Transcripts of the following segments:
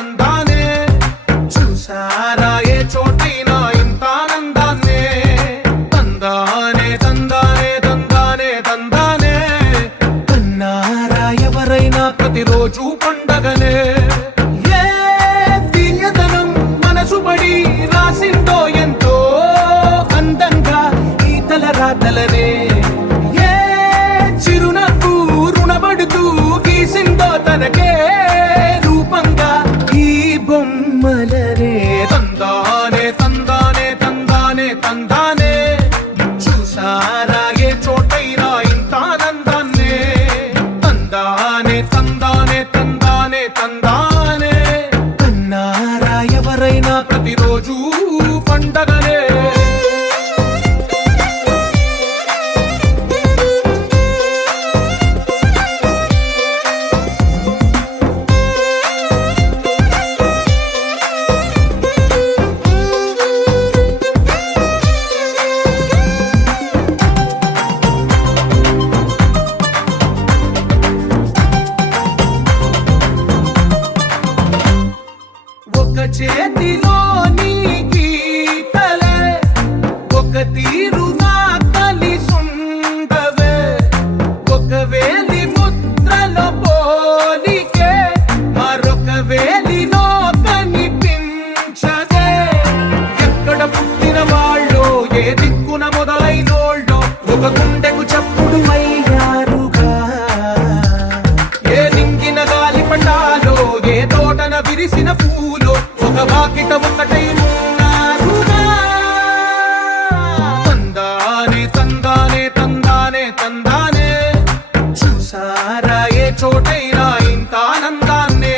తందానే చూసారా ఏ చోటైనా ఇంత ఆనందాన్నే తందానే తందానే తందానే తందానే కన్నారా ఎవరైనా ప్రతిరోజు పండగనే ఏ తీయదనం మనసు పడి రాసిందో ఎంతో అందంగా ఈ తలరాతలనే ఏ చిరునవ్వు రుణపడుతూ గీసిందో తనకే రూపంగా ఈ బొమ్మలనే తందానే తందానే తందానే తందానే చూసారా ఏ చోటైనా ఇంత ఆనందాన్నే తందానే తందానే తందానే తందానే కన్నారా ఎవరైనా ప్రతిరోజు పండగనే ఒక చేతిలో నీ గీతలే ఒక తీరుగా కలిసుండవే ఒక వేలి ముద్రలో పోలికే మరొక వేలిలో కనిపించదే ఎక్కడ పుట్టిన వాళ్ళో ఏ దిక్కున మొదలైనోళ్ళో ఒక గుండెకు చప్పుడు అయ్యారుగా ఏ నింగిన గాలి పటాలో ఏ తోటన విరిసిన పూలో ఒక వాకిట ఒకటై ఉన్నారుగా తందానే తందానే తందానే తందానే చూసారా ఏ చోటైనా ఇంత ఆనందాన్నే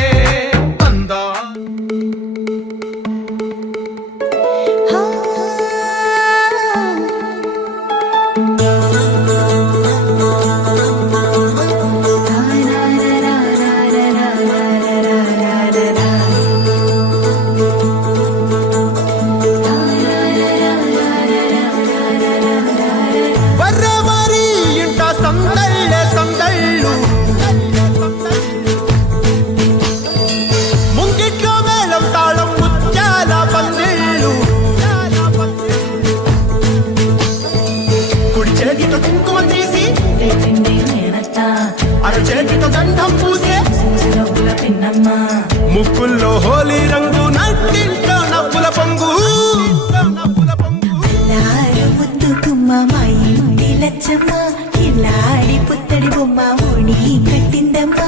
తందా వర్రవారి ఇంట సందళ్ళే సందళ్ళు ముంగిట్లో మేళం తాళం ముత్యాల పందిళ్ళు కుడి చేతితో కుంకుమ తీసి అర చేతితో గంధం పూసే ముక్కుల్లో హోలీ రంగు నట్టింట్లో నవ్వుల పొంగు ముద్దు గుమ్మ మా ఇంటి లచ్చమ్మ కిల్లాడి పుత్తడి బొమ్మ ఓణి కట్టిందమ్మ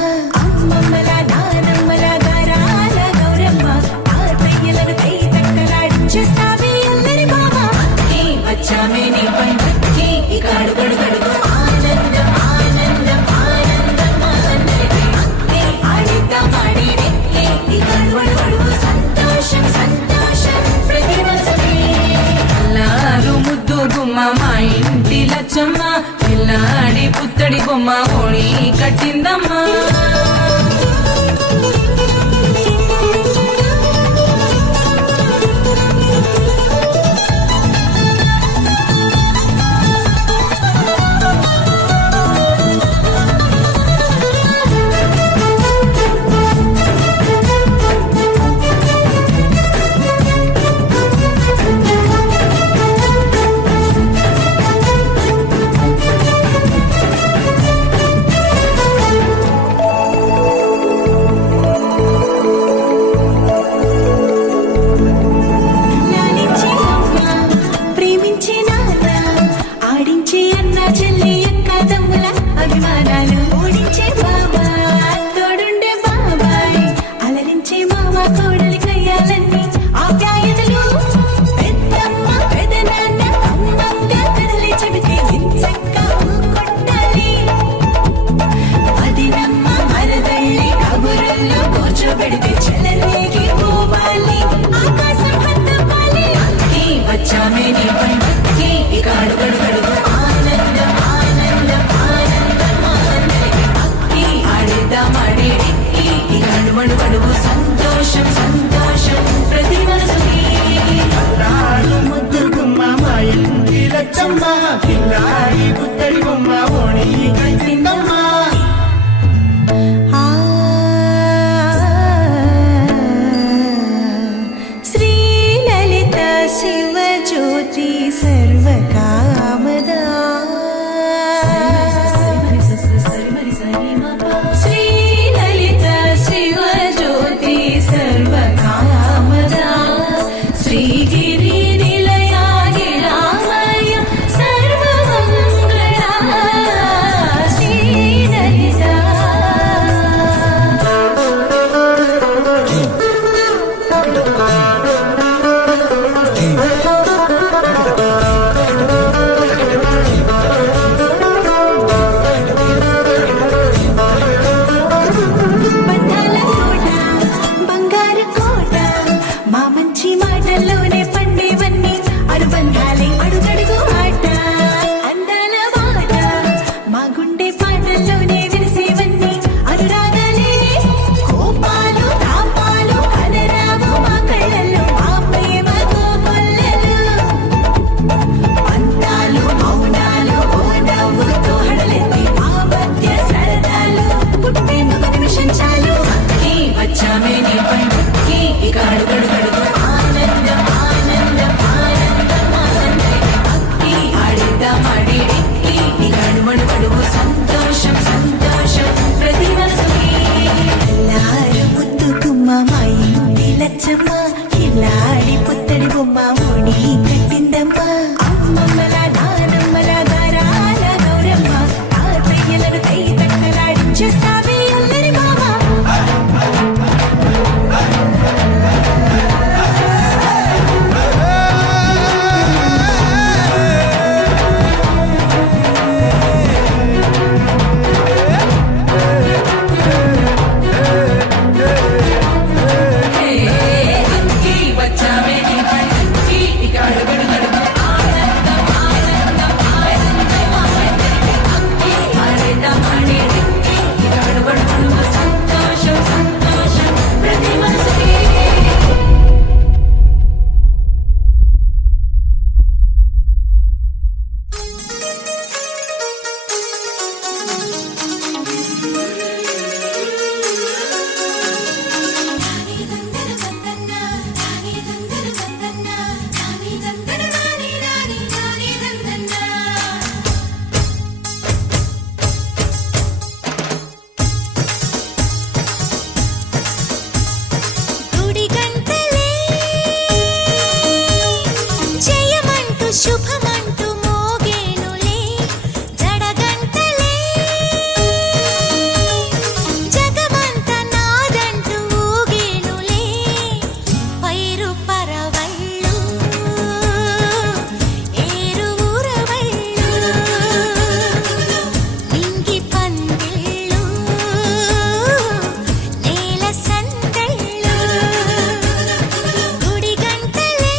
అమ్మమ్మల నానమ్మల గారాల గౌరమ్మ తాతయ్యలను కై తక్కలాడించేస్తావే అందరి బామ వచ్చామే నీ పంటకి ఇక అడుగడు గడుగు ఆనందం ఆనందం ఆనందం అందరికీ ఆడిద్దాం ఆడినే ఇక అడుగడు గడుగు సంతోషం సంతోషం ప్రతి మనసుకి అల్లారు ముద్దు గుమ్మ మా ఇంటి లచ్చమ్మ పిల్లాడి పుత్తడి బొమ్మ ఓణి లచ్చమ్మ కిల్లాడి పుత్తడి బొమ్మ ముడి కట్టిందమ్మ అమ్మమ్మల నానమ్మల గారాల గౌరమ్మ తాతయ్యలను కై తక్కలాడించేస్తావే అల్లరి మామ సంతోషం సంతోషం ప్రతి మనసుకి గుడి గంటలే జయమంటూ శుభమంటూ మోగేనులే జడగంటలే జగమంత నాదంటూ ఊగేనులే పైరు పరవళ్ళు ఏరు ఊరవళ్ళు నింగి పందిళ్ళు నేల సందళ్ళు గుడి గంటలే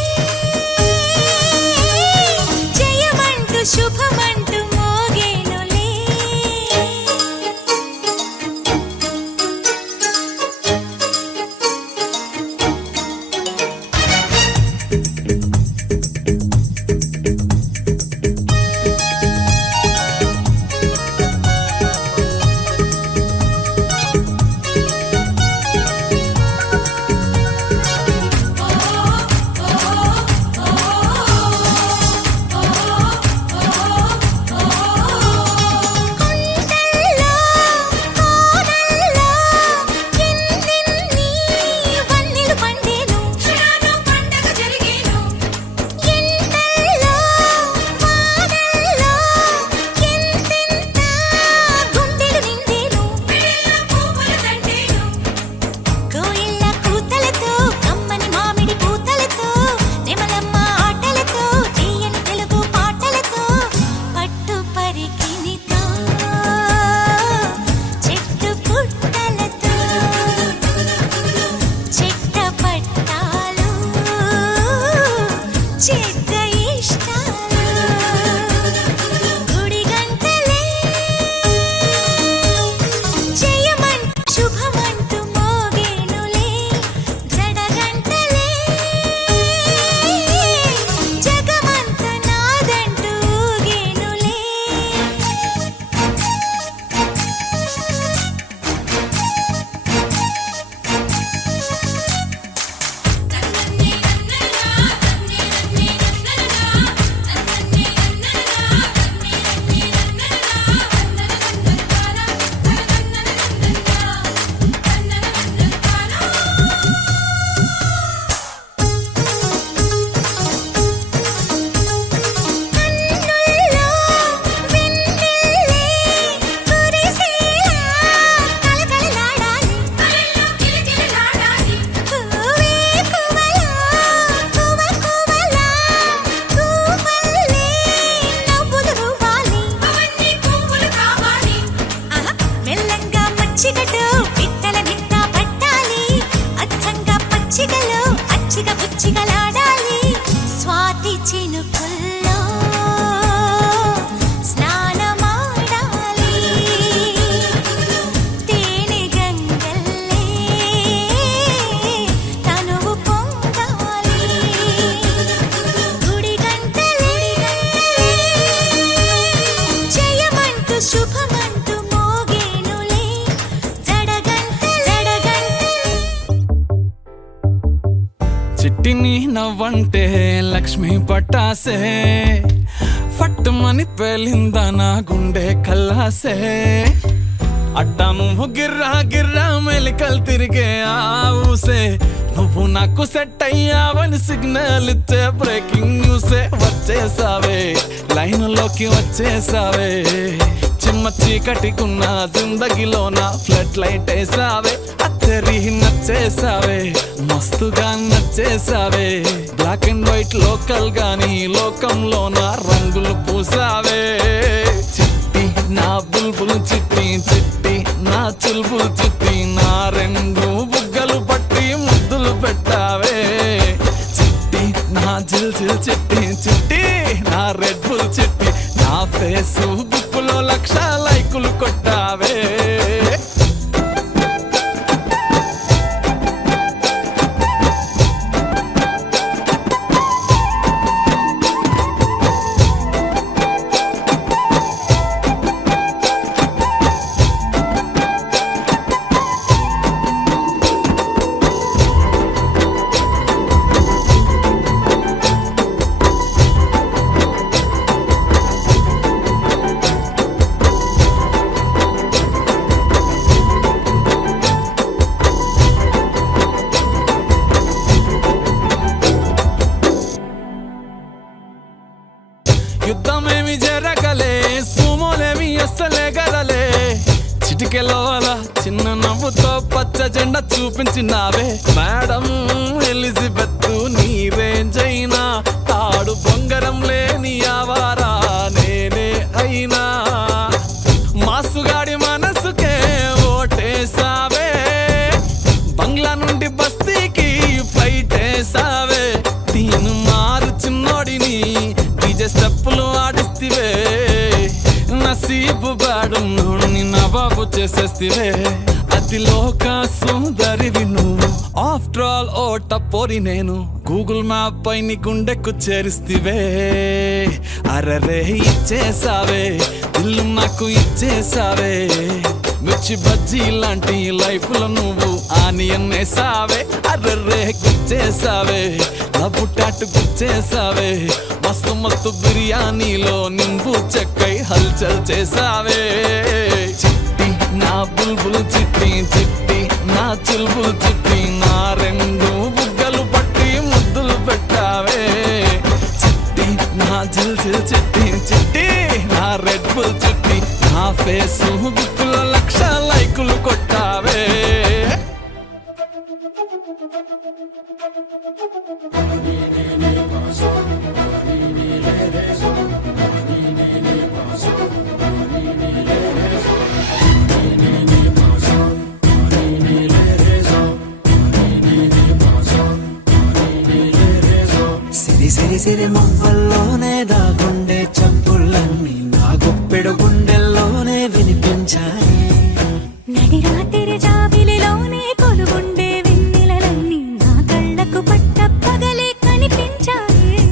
జయమంటూ శుభమంటూ మోగేనులే కొండల్లో కోనల్లో ఎన్నెన్ని వన్నెలు పండేను చురాను పండగ జరిగేను ఎండల్లో వానల్లో ఎంతెంత గుండెలు నిండేను పిల్ల పువ్వులు దండేను కోయిళ్ళ కూతలతో కమ్మని మామిడి పూతలతో నెమలమ్మ ఆటలతో తీయని తెలుగు పాటలతో పట్టు పరికినితో చెట్టు పుట్టలతో చెట్ట పట్టాలు చెడ్డ ఇష్టాలు గుడి గంటలే జయమంటూ శుభమంటూ మోగేనులే జడగంటలే జగమంత నాదంటూ ఊగేనులే కన్నుల్లో వెన్నెల్లే కురిసేలా కలకలలాడాలి కళ్ళల్లో కిలకిలలాడాలి కూవే కువలా కువకువలా కూవల్లే నవ్వులు రువ్వాలి అవన్నీ పువ్వులు కావాలి మెల్లంగా మచ్చిగటు పిట్టల నిట్ట పట్టాలి అచ్చంగా పచ్చిగలు అచ్చిగ బుచ్చిగలాడాలి స్వాతి చినుకుల్లో స్నానమాడాలి తేనె గంగల్లే తనువు పొంగాలి గుడి గంటలే జయమంటూ శుభమంటూ మోగేనులే జడగంటలే చిట్టిని నవ్వంటే లక్ష్మి పట్టాసే ఫట్టుమని పేలిందా నా గుండె కల్లాసే అట్టా నువ్వు గిర్రా గిర్రా మెలికలు తిరిగే ఆ ఊసే నువ్వు నాకు సెట్ అయ్యావని సిగ్నల్ ఇచ్చే బ్రేకింగ్ న్యూసే వచ్చేసావే, లైన్లోకి వచ్చేసావే. చిమ్మ చీకటికున్న జిందగీలోన ఫ్లడ్ లైట్ వేసావే, అత్తరి నచ్చేసావే, మస్తుగా నచ్చేసావే. బ్లాక్ అండ్ వైట్ లోకల్ గాని లోకంలోన రంగులు పూసావే. చిట్టి నా బుల్బుల్ చిట్టి, చిట్టి నా చుల్బుల్ చిట్టి, నా రెండు బుగ్గలు పట్టి ముద్దులు పెట్టావే. చిట్టి నా జిల్ జిల్ చిట్టి, చిట్టి నా రెడ్ బుల్ చిట్టి, నా ఫేస్బుక్ లో 1,00,000 లైకులు కొట్టావే. యుద్ధమేమి జరగలే, సుమోలేమి అస్సలే గదలే. చిటికెలో అలా చిన్న నవ్వుతో పచ్చ జెండా చూపించినావే. మేడం ఎలిజబెత్ నీ రేంజ్ అయినా, తాడు బొంగరం లేని ఆవారా నేనే అయినా. మాసుగాడి మనసుకే ఓటేసావే, బంగ్లా నుండి బస్తీకి ఫ్లైట్ వేసావే. తీను మారు చిన్నోడిని డీజే స్టెప్పులు ఆడిస్తివే, నసీబు బాడున్నోడిని నవాబు చేసేస్తివే. అతి లోక సుందరివి నువ్వు, ఆఫ్టర్ ఆల్ ఓ టపోరి నేను. గూగుల్ మ్యాప్ పై నీ గుండెకు చేరిస్తివే. అరరే ఇచ్చేసావే, ఇల్లు నాకు ఇచ్చేసావే. మిర్చి బజ్జీ లాంటి లైఫ్ లో నువ్వు ఆనియన్ వేసావే. అర్రర్రే గుచ్చేసావే, లవ్వు టాటు గుచ్చేసావే. మస్తు మస్తు బిర్యానీలో నింబు చెక్కై హల్చల్ చేసావే. చిట్టి నా బుల్బుల్ చిట్టి, చిట్టి నా చుల్బుల్ చిట్టి, నా రెండు బుగ్గలు పట్టి ముద్దులు పెట్టావే. చిట్టి నా జిల్ జిల్ చిట్టి, చిట్టి నా రెడ్ బుల్ చిట్టి, నా ఫేస్బుక్ లో 1,00,000 లైకులు కొట్టావే. సిరి సిరి సిరి మువ్వల్లోనే దాగుండే చప్పుళ్ళన్నీ నా గుప్పెడు గుండెల్లోనే వినిపించాయి. నడి రాత్రి జాబిలిలోనే కొలుగుండే వెన్నెలలన్నీ నా కళ్ళకు పట్ట పగలే కనిపించాయి.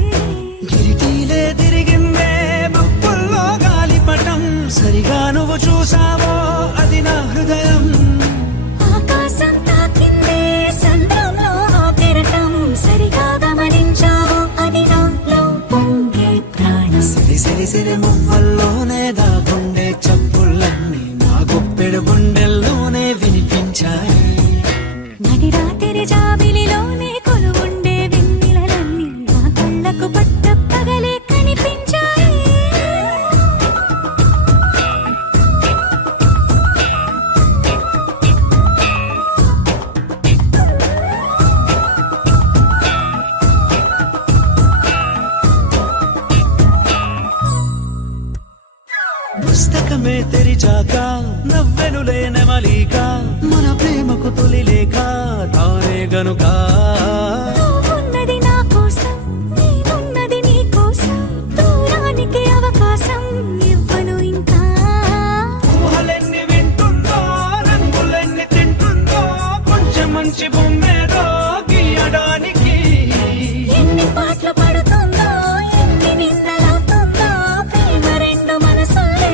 గిరిటీలే తిరిగిందే బొప్పుల్లో గాలిపటం, సరిగా నువ్వు చూసావో అది నా హృదయం. ఆకాశం తాకిందే సంద్రంలో ఆ కెరటం, సరిగా గమనించావు అది నాలో పొంగే ప్రాణం. సిరి సిరి సిరి మువ్వల్లోనే దాగుండే చప్పుళ్ళన్నీ నా గుప్పెడు గుండెల్లోనే వినిపించాయి. నడి రాత్రి జాబిలిలోనే కొలువుండే వెన్నెలలన్నీ నా కళ్ళకు పట్ట పగలే కనిపించాయి. పుస్తకమే తెరిచాక నవ్వెనులే నెమలిక, మన ప్రేమకు తొలి లేఖ తానే గనుక. నువ్వున్నది నా కోసం, నేనున్నది నీ కోసం, దూరానికి అవకాశం ఇవ్వను ఇంకా. ఊహలెన్ని వింటుందో, రంగులెన్ని తింటుందో, కొంచెం మంచి బొమ్మేదో గీయడానికి. ఎన్ని పాటలు పడుతుందో, ఎన్ని నిందలవుతుందో, ప్రేమ రెండు మనసులే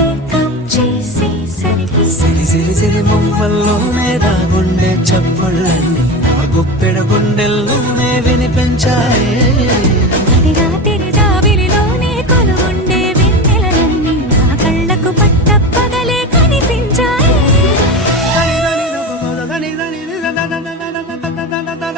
ఏకం చేసేసరికి. సిరి సిరి సిరి మువ్వల్లోనే దాగుండే చప్పుళ్ళన్నీ నా గుప్పెడు గుండెల్లోనే వినిపించాయి. నడి రాత్రి జాబిలిలోనే కొలువుండే వెన్నెలలన్నీ నా కళ్ళకు పట్ట పగలే కనిపించాయి. దని దని దని దని దని దని దని దని దని దని దని దని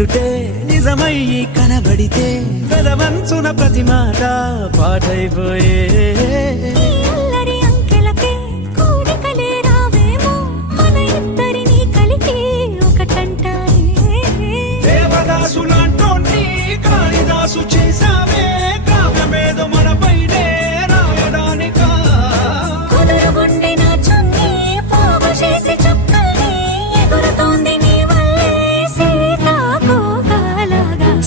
ఎదుటే నిజమయ్యి కనబడితే పెదవంచున ప్రతి మాట పాటైపోయే ఈ అల్లరి అంకెలకే కోరికలే రావేమో మన ఇద్దరిని కలిపి ఒకటంటాయే దేవదాసులాంటోని కాళిదాసు చేసావే కావ్యమేదో మనపైనే రాయడానికా కుదురుగుండె నా చున్నీ పోగు చేసి చుక్కల్ని ఎగురుతోంది నీ వల్లే సీతాకోకలాగా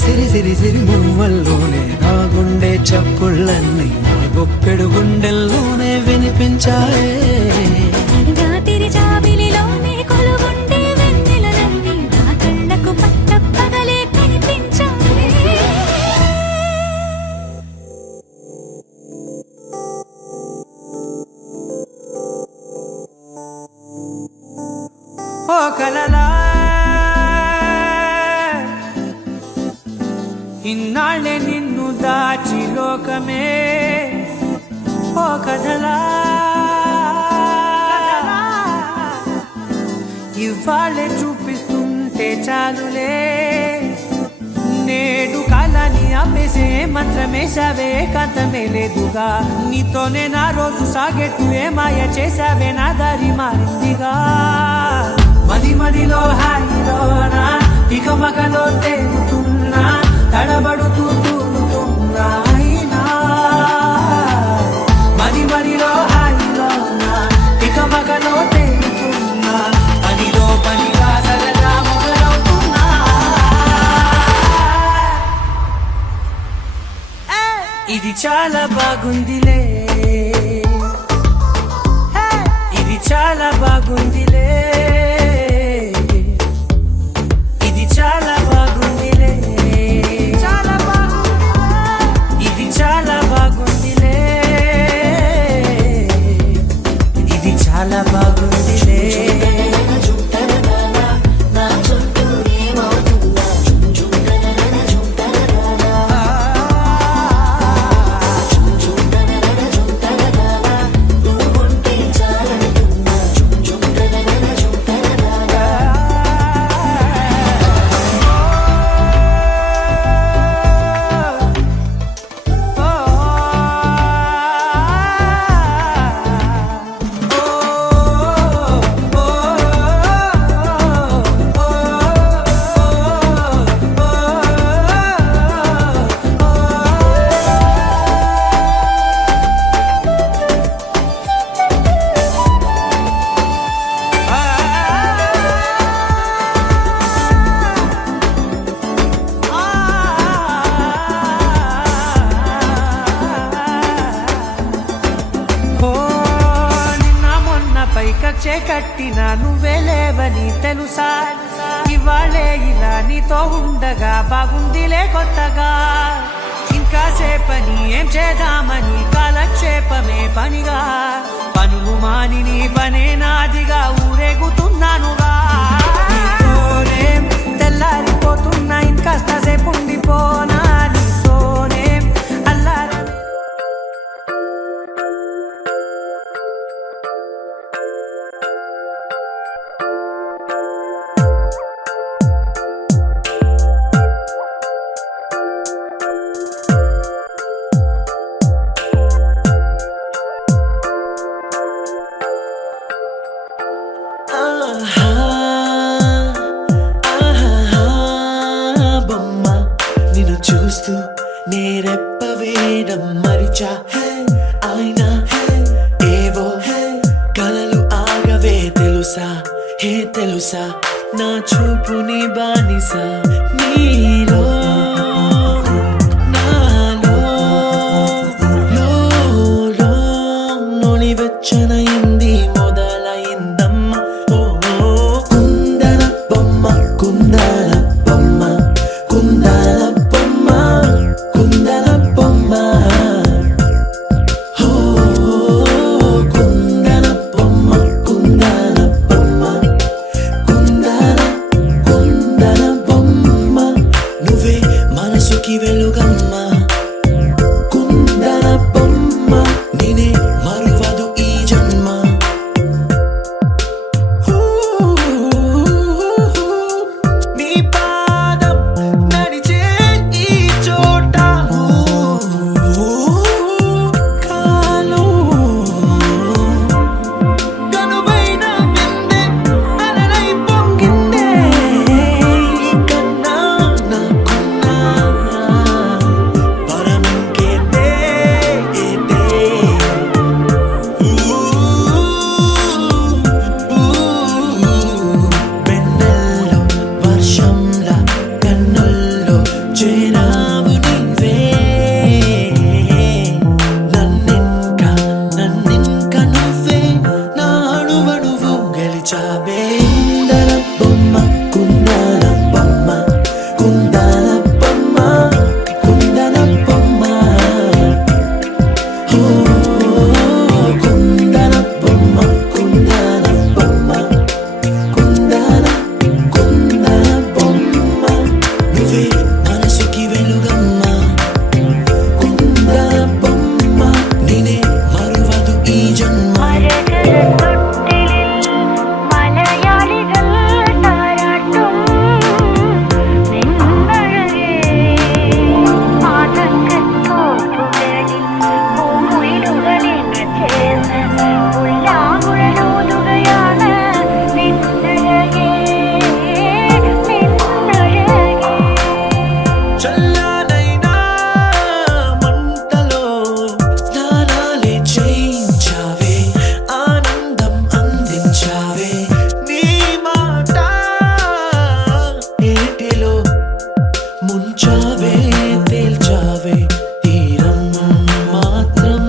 సిరి సిరి సిరి మువ్వల్లోనే నా గుండె చప్పుళ్ళన్నీ నా గొప్పెడు గుండెల్లోనే వినిపించాయే రాత్రి జాబిలిలోనే కొలువుండే వెన్నెలలన్నీ నా కళ్ళకు పట్టపగలే కనిపించాయి ఓ కలలా ఇన్నాళ్ళే నిన్ను దాచి లోకమే ఓ కథలా ఇవాళ్ళే చూపిస్తుంటే చాలులే నేడు కాలాన్ని ఆపేసే మంత్రమేశావే కాంతమే లేదుగా నీతోనే నా రోజు సాగెట్టు ఏ మాయ చేశావే నా దారి మారిందిగా మది మదిలో హాయిలోనా ఇక మగలో తేలుతున్నా తడబడుతూ తూలుతున్నా అయినా మది మదిలో హాయిలోనా ఇక మగలో తేలుతున్నా పనిలో పనిగా సరదా మొదలవుతున్నా ఇది చాలా బాగుందిలే ఇది చాలా బాగుందిలే ఇది చాలా బాగుందిలే చాలా బాగుంది ఇది చాలా బాగుందిలే ఇది చాలా బాగుందిలే పైకచ్చే కట్టిన నువ్వే లేవని తెలుసా ఇవాళే ఇలా నీతో ఉండగా బాగుందిలే కొత్తగా ఇంకా సేపని ఏం చేద్దామని కాలక్షేపమే పనిగా పనులు మాని నీ పనే నాదిగా ఊరేగుతున్నానుగా నీతోనే తెల్లారిపోతున్నా ఇంకాస్త సేపు ఉండిపోనా నీతోనే అల్లారి బొమ్మ నిన్ను చూస్తూ నేరెప్ప వేయడం మరిచా అయినా ఏవో కలలు ఆగవే తెలుసా హే తెలుసా నా చూపుని బానిసా నీలో నాలో లోలో నొలి వెచ్చనయింది మొదలైందమ్మ ఓ కుందన బొమ్మ కుందన బొమ్మ కుందన బొమ్మ కుందన బొమ్మ ఓ కుందన బొమ్మ కుందన బొమ్మ కుందన కుందన బొమ్మ నువ్వే చేరావు నీవే నన్నింక నువ్వే నా అణువణువు గెలిచావే కుందన బొమ్మ కుందన బొమ్మ కుందన బొమ్మ కుందన బొమ్మ కుందన బొమ్మ కుందన బొమ్మ కుందన బొమ్మ నువ్వే మనసుకి వెలుగమ్మ కుందన బొమ్మ నేనే మరువదు ఈ జన్మ చల్లనైనా మంటలో స్నానాలే చేయించావే ఆనందం అందించావే నీ మాట ఏటిలో ముంచావే తేల్చావే తీరం మాత్రం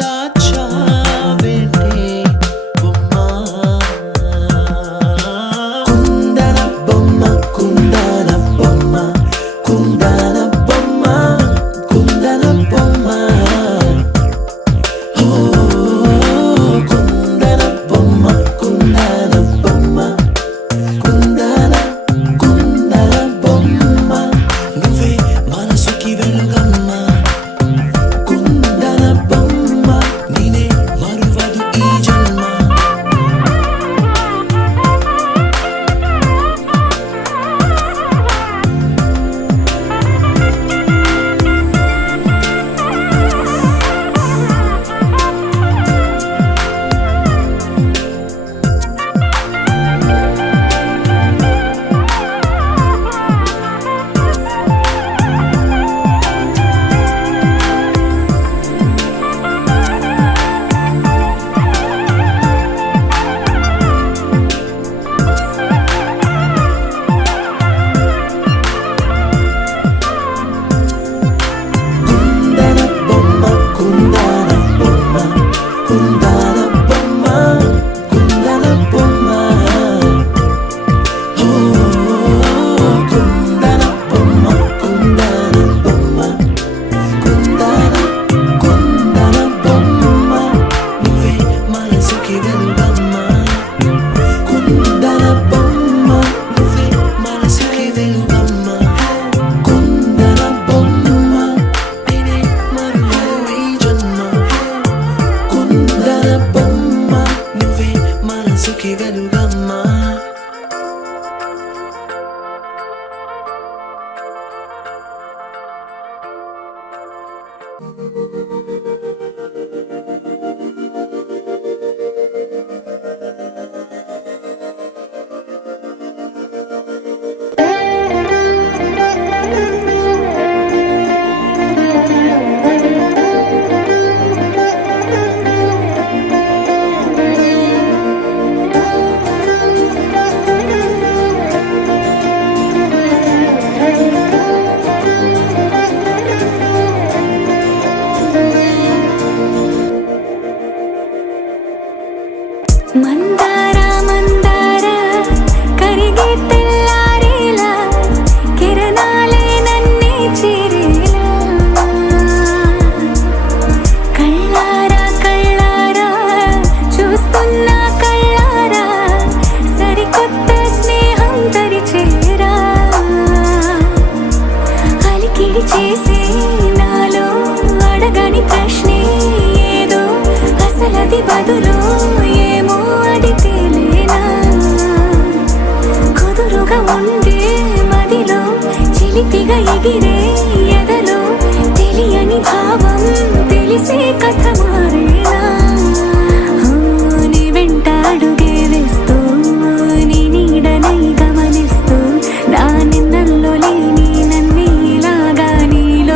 దాచావేంటే బొమ్మ కుందన బొమ్మ కుందన బొమ్మ కుందన బొమ్మ కుందన బొమ్మ కుందన బొమ్మ కుందన బొమ్మ కుందన బొమ్మ నువ్వే మనసుకి వెలుగమ్మ కుందన బొమ్మ నేనే మరువదు ఈ జన్మ కుందన బొమ్మ కుందన బొమ్మ కుందన బొమ్మ కుందన బొమ్మ కుందన బొమ్మ కుందన బొమ్మ కుందన బొమ్మ నువ్వే మనసుకి వెలుగమ్మ కుందన బొమ్మ నువ్వే మనసుకి వెలుగమ్మ కుందన బొమ్మ నేనే మరువదు ఈ జన్మ కుందన బొమ్మ నువ్వే మనసుకి వెలుగమ్మ మందార మందార కరిగే తెల్లారేలా కిరణాలే నన్నే చేరేలా కళ్ళారా కళ్ళారా చూస్తున్నా కళ్ళారా సరికొత్త స్నేహం తరిచేరా అలికిడి చేసే నాలో అడగని ప్రశ్నే ఏదో అసలది బదులు ఏమో అది తేలేనా కుదురుగా ఉండే మదిలో చిలిపిగా ఎగిరే ఎదలో తెలియని భావం తెలిసే కథ మారేనా నీ వెంట అడుగే వేస్తూ నీ నీడనై గమనిస్తూ నా నిన్నల్లో లేని నన్నే ఇలాగా నీలో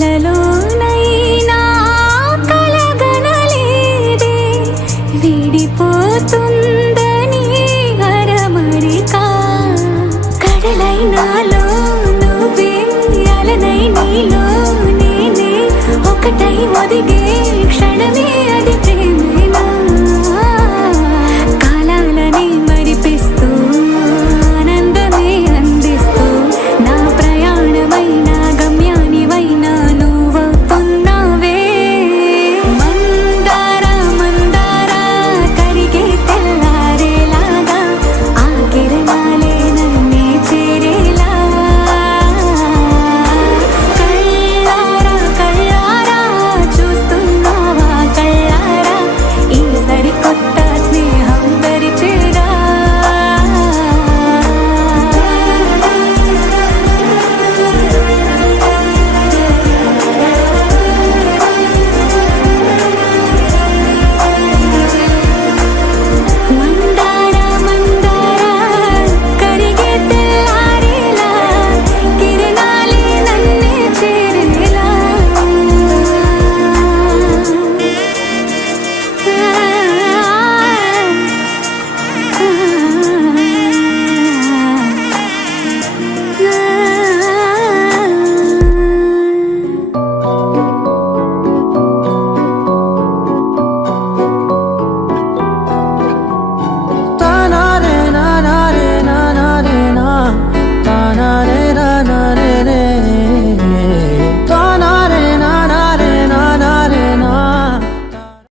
కలలోనైనా కలగనలేదే విడిపోతుందని అరమరిక కడలైనాలో నువ్వే అలనై నీలో నేనే ఒకటై ఒదిగే క్షణమే